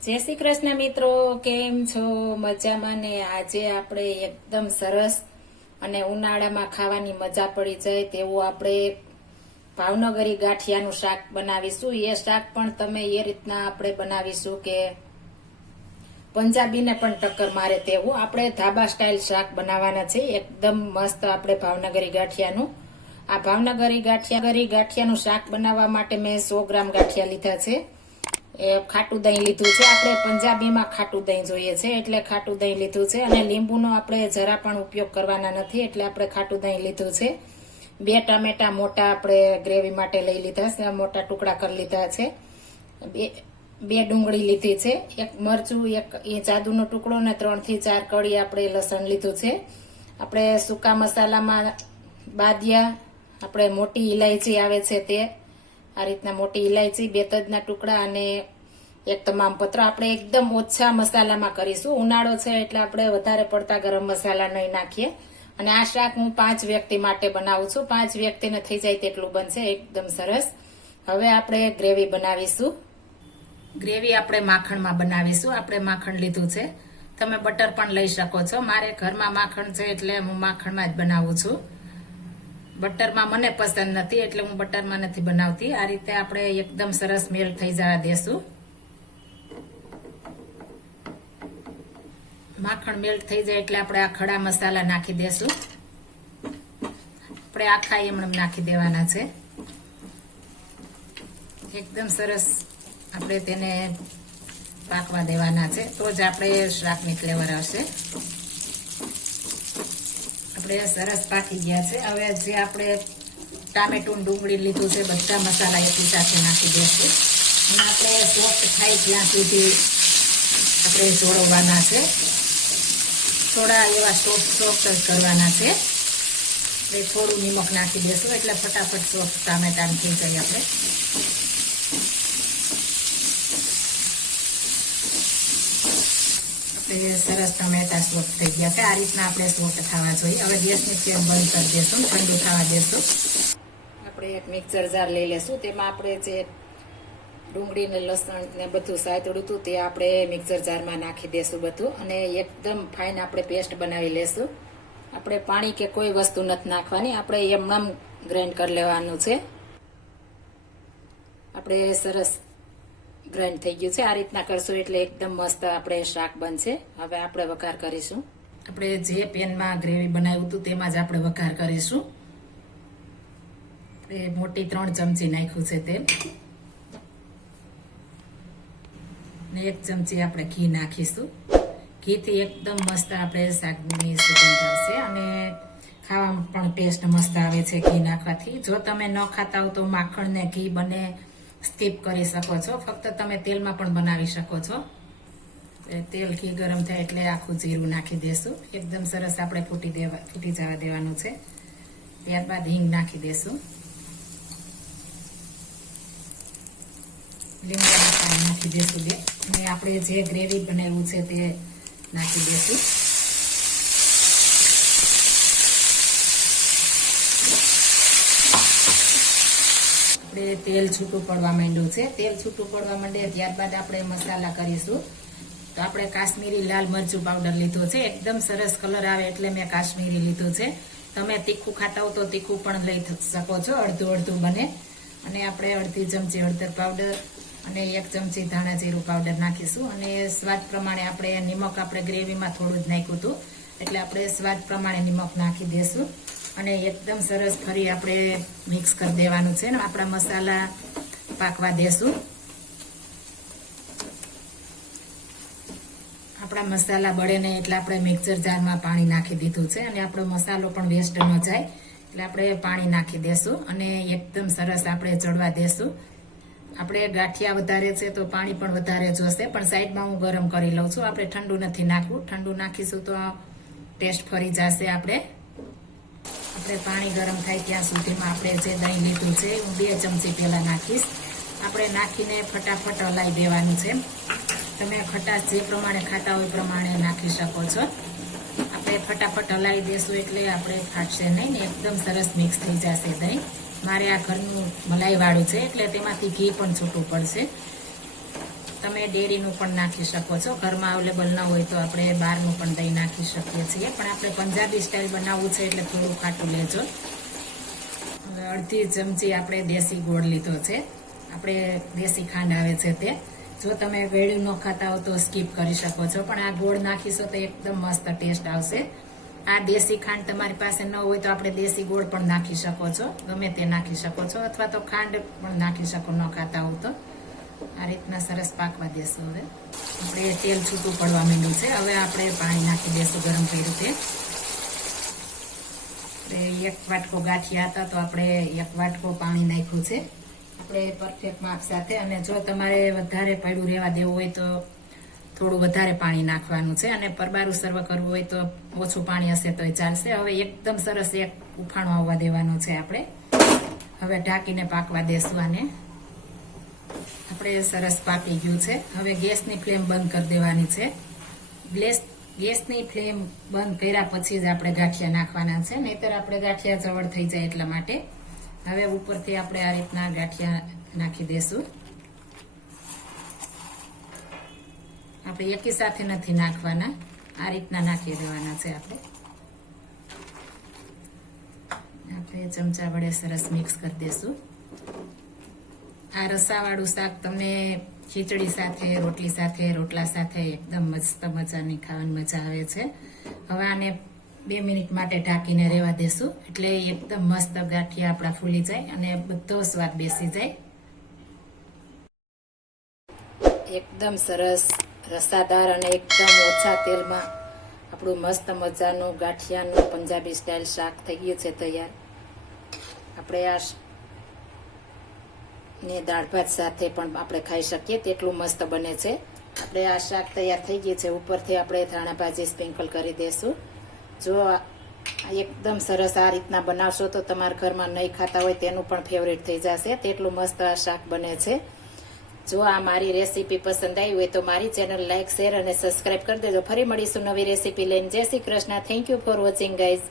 जय श्री कृष्ण मित्रों, केम छो? मजामां ने આજે આપણે એકદમ સરસ અને ઉનાળામાં ખાવાની મજા પડી જાય તેવું આપણે ભાવનગરી ગાંઠિયાનું શાક બનાવીશું। એ શાક પણ તમે એ રીતના આપણે બનાવીશું કે પંજાબીને પણ ટક્કર મારે તેવું આપણે ધાબા સ્ટાઇલ શાક બનાવવાના છે। એકદમ મસ્ત આપણે ભાવનગરી ગાંઠિયાનું આ ભાવનગરી ગાંઠિયાનું શાક બનાવવા માટે મેં 100 ગ્રામ ગાંઠિયા લીધા છે। ખાટું દહીં લીધું છે। આપણે પંજાબીમાં ખાટું દહીં જોઈએ છે એટલે ખાટું દહીં લીધું છે અને લીંબુનો આપણે જરા પણ ઉપયોગ કરવાના નથી એટલે આપણે ખાટું દહીં લીધું છે। 2 ટામેટા મોટા આપણે ગ્રેવી માટે લઈ લીધા છે, મોટા ટુકડા કરી લીધા છે। 2 ડુંગળી લીધી છે, 1 મરચું, 1 ઇંચ આદુનો ટુકડો અને 3 થી 4 કળી આપણે લસણ લીધું છે। આપણે સૂકા મસાલામાં બાદિયા, આપણે મોટી ઇલાયચી આવે છે તે આ રીતના મોટી ઇલાયચી, 2 તજના ટુકડા અને 1 તમામ પત્ર। આપણે એકદમ ઓછા મસાલામાં કરીશું, ઉનાળો છે એટલે આપણે વધારે પડતા ગરમ મસાલા નહીં નાખીએ। અને આ શાક હું 5 વ્યક્તિ માટે બનાવું છું, 5 વ્યક્તિને થઈ જાય તેટલું બનશે, એકદમ સરસ। હવે આપણે ગ્રેવી બનાવીશું। ગ્રેવી આપણે માખણમાં બનાવીશું। આપણે માખણ લીધું છે, તમે બટર પણ લઈ શકો છો। મારે ઘરમાં માખણ છે એટલે હું માખણમાં જ બનાવું છું। બટરમાં મને પસંદ નથી એટલે હું બટરમાં નથી બનાવતી। આ રીતે આપણે એકદમ સરસ મેલ્ટ થઈ જવા દેશું। માખણ મેલ્ટ થઈ જાય એટલે આપણે આ ખડા મસાલા નાખી દેશું। આપણે આખા એમણે નાખી દેવાના છે। એકદમ સરસ આપણે તેને પાકવા દેવાના છે, તો જ આપણે શાકની ફ્લેવર આવશે। આપણે સરસ પાકી ગયા છે। હવે જે આપણે ટામેટું ડુંગળી લીધું છે બધા મસાલા એકી સાથે નાખી દઈશું અને આપણે સોફ્ટ થાય ત્યાં સુધી આપણે જોડવાના છે। થોડા એવા સોફ્ટ કરવાના છે। આપણે થોડું નિમક નાખી દઈશું એટલે ફટાફટ સોફ્ટ ટામેટા થઈ જાય। આપણે સરસ ટમેટા સોફ્ટ થઈ ગયા છે। આ રીતના આપણે સોફ્ટ થવા જોઈએ। હવે ગેસની ફ્લેમ બંધ કરી દઈશું, ઠંડુ થવા દઈશું। આપણે એક મિક્સર જાર લઈ લેશું, તેમાં આપણે જે ડુંગળી ને લસણ ને બધું સાતળ્યું હતું તે આપણે મિક્સર જારમાં નાખી દઈશું બધું અને એકદમ ફાઇન આપણે પેસ્ટ બનાવી લેશું। આપણે પાણી કે કોઈ વસ્તુ નથી નાખવાની, આપણે એમનામ ગ્રાઇન્ડ કરી લેવાનું છે। આપણે સરસ ગ્રાઇન્ડ થઈ ગયું છે। આ રીતના કરશું એટલે એકદમ મસ્ત આપણે શાક બનશે। હવે આપણે વઘાર કરીશું। આપણે જે પેનમાં ગ્રેવી બનાવ્યું હતું તેમાં જ આપણે વઘાર કરીશું। આપણે મોટી 3 ચમચી નાખ્યું છે તેલ ને 1 ચમચી આપણે ઘી નાખીશું। ઘીથી એકદમ મસ્ત આપણે શાકની સુગંધ આવશે અને ખાવામાં પણ ટેસ્ટ મસ્ત આવે છે ઘી નાખવાથી। જો તમે ન ખાતા હો તો માખણ ને ઘી બંને સ્કીપ કરી શકો છો, ફક્ત તમે તેલમાં પણ બનાવી શકો છો। તેલ ઘી ગરમ થાય એટલે આખું જીરું નાખી દેશું। એકદમ સરસ આપણે ફૂટી જવા દેવાનું છે। ત્યારબાદ હિંગ નાખી દેશું, લીમડાના પાન નાખી દેશું 2 અને આપણે જે ગ્રેવી બનાવ્યું છે તે નાખી દેશું। તેલ છૂટું પડવા માંડ્યું છે। તેલ છૂટું પડવા માંડે ત્યારબાદ આપણે મસાલા કરીશું। તો આપણે કાશ્મીરી લાલ મરચું પાવડર લીધો છે, એકદમ સરસ કલર આવે એટલે મેં કાશ્મીરી લીધું છે। તમે તીખું ખાતા હો તો તીખું પણ લઈ શકો છો, અડધું અડધું બને। અને આપણે અડધી ચમચી હળદર પાવડર અને 1 ચમચી ધાણા જીરું પાવડર નાખીશું અને સ્વાદ પ્રમાણે આપણે નિમક આપણે ગ્રેવીમાં થોડું જ નાખ્યું હતું એટલે આપણે સ્વાદ પ્રમાણે નિમક નાખી દઈશું અને એકદમ સરસ ફરી આપણે મિક્સ કરી દેવાનું છે ને આપણા મસાલા પાકવા દેશું। આપણા મસાલા બળે નહીં એટલે આપણે મિક્સર જારમાં પાણી નાખી દીધું છે અને આપણો મસાલો પણ વેસ્ટ ન જાય એટલે આપણે પાણી નાખી દેશું અને એકદમ સરસ આપણે ચડવા દેશું। આપણે ગાંઠિયા વધારે છે તો પાણી પણ વધારે જોશે, પણ સાઈડમાં હું ગરમ કરી લઉં છું। આપણે ઠંડુ નથી નાખવું, ઠંડુ નાખીશું તો ટેસ્ટ ફરી જશે। આપણે પાણી ગરમ થાય ત્યાં સુધીમાં આપણે જે દહીં લીધું છે હું 2 ચમચી પહેલા નાખીશ। આપણે નાખીને ફટાફટ હલાવી દેવાનું છે। તમે ખટાશ જે પ્રમાણે ખાતા હોય એ પ્રમાણે નાખી શકો છો। આપણે ફટાફટ હલાવી દેશું એટલે આપણે ફાટશે નહીં ને એકદમ સરસ મિક્સ થઈ જશે દહીં। મારે આ ઘરનું મલાઈ વાળું છે એટલે તેમાંથી ઘી પણ છૂટું પડશે। તમે ડેરીનું પણ નાખી શકો છો. ઘરમાં અવેલેબલ ન હોય તો આપણે બહારનું પણ દહીં નાખી શકીએ છીએ, પણ આપણે પંજાબી સ્ટાઇલ બનાવવું છે એટલે થોડું ખાટું લેજો. હવે અડધી ચમચી આપણે દેશી ગોળ લીધો છે. આપણે દેશી ખાંડ આવે છે તે. જો તમે ગળ્યું ન ખાતા હો તો સ્કીપ કરી શકો છો, પણ આ ગોળ નાખીશો તો એકદમ મસ્ત ટેસ્ટ આવશે. આ દેશી ખાંડ તમારી પાસે ન હોય તો આપણે દેશી ગોળ પણ નાખી શકો છો, ગમે તે નાખી શકો છો, અથવા તો ખાંડ પણ નાખી શકો ન ખાતા હો તો. આ રીતના સરસ પાકવા દેશું. હવે આપણે તેલ છૂટું પડવા માંડ્યું છે. હવે આપણે પાણી નાખી દેશું ગરમ કર્યું તે. એક વાટકો ગાંઠિયા હતા તો આપણે એક વાટકો પાણી નાખ્યું છે આપણે પરફેક્ટ માપ સાથે. અને જો તમારે વધારે પડ્યું રહેવા દેવું હોય તો થોડું વધારે પાણી નાખવાનું છે, અને પરબારું સર્વ કરવું હોય તો ઓછું પાણી હશે તોય ચાલશે. હવે એકદમ સરસ એક ઉફાણો આવવા દેવાનું છે આપણે. હવે ઢાંકીને પાકવા દેશું આને. આપણે સરસ પાકી ગયું છે. હવે ગેસની ફ્લેમ બંધ કરી દેવાની છે. ગેસની ફ્લેમ બંધ કર્યા પછી જ આપણે ગાંઠિયા નાખવાના છે, નહીતર આપણે ગાંઠિયા જવળ થઈ જાય એટલા માટે. હવે ઉપરથી આપણે આ રીતના ગાંઠિયા નાખી દેશું. આપણે એકી સાથે નથી નાખવાના, આ રીતના નાખી દેવાના છે. આપણે ચમચા વડે સરસ મિક્સ કરી દેશું. આ રસાવાળું શાક તમને ખીચડી સાથે, રોટલી સાથે, રોટલા સાથે એકદમ મસ્ત મજાની ખાવાની મજા આવે છે. હવે આને 2 મિનિટ માટે ઢાંકીને રહેવા દેશું, એટલે એકદમ મસ્ત ગાંઠિયા આપણા ફૂલી જાય અને બધો સ્વાદ બેસી જાય. એકદમ સરસ રસાદાર અને એકદમ ઓછા તેલમાં આપણું મસ્ત મજાનું ગાંઠિયાનું પંજાબી સ્ટાઇલ શાક થઈ ગયું છે તૈયાર. આપણે આ ને દાળ ભાત સાથે પણ આપણે ખાઈ શકીએ તેટલું મસ્ત બને છે. આપણે આ શાક તૈયાર થઈ ગયું છે. ઉપરથી આપણે ધાણા ભાજી સ્પ્રિંકલ કરી દેશું. જો એકદમ સરસ આ રીતના બનાવશો તો તમારા ઘરમાં નહીં ખાતા હોય તેનું પણ ફેવરેટ થઈ જશે, તેટલું મસ્ત આ શાક બને છે. જો આ મારી રેસીપી પસંદ આવી હોય તો મારી ચેનલ લાઈક, શેર અને સબસ્ક્રાઈબ કરી દેજો. ફરી મળીશું નવી રેસીપી લઈને. જય Shri Krishna. Thank you for watching guys.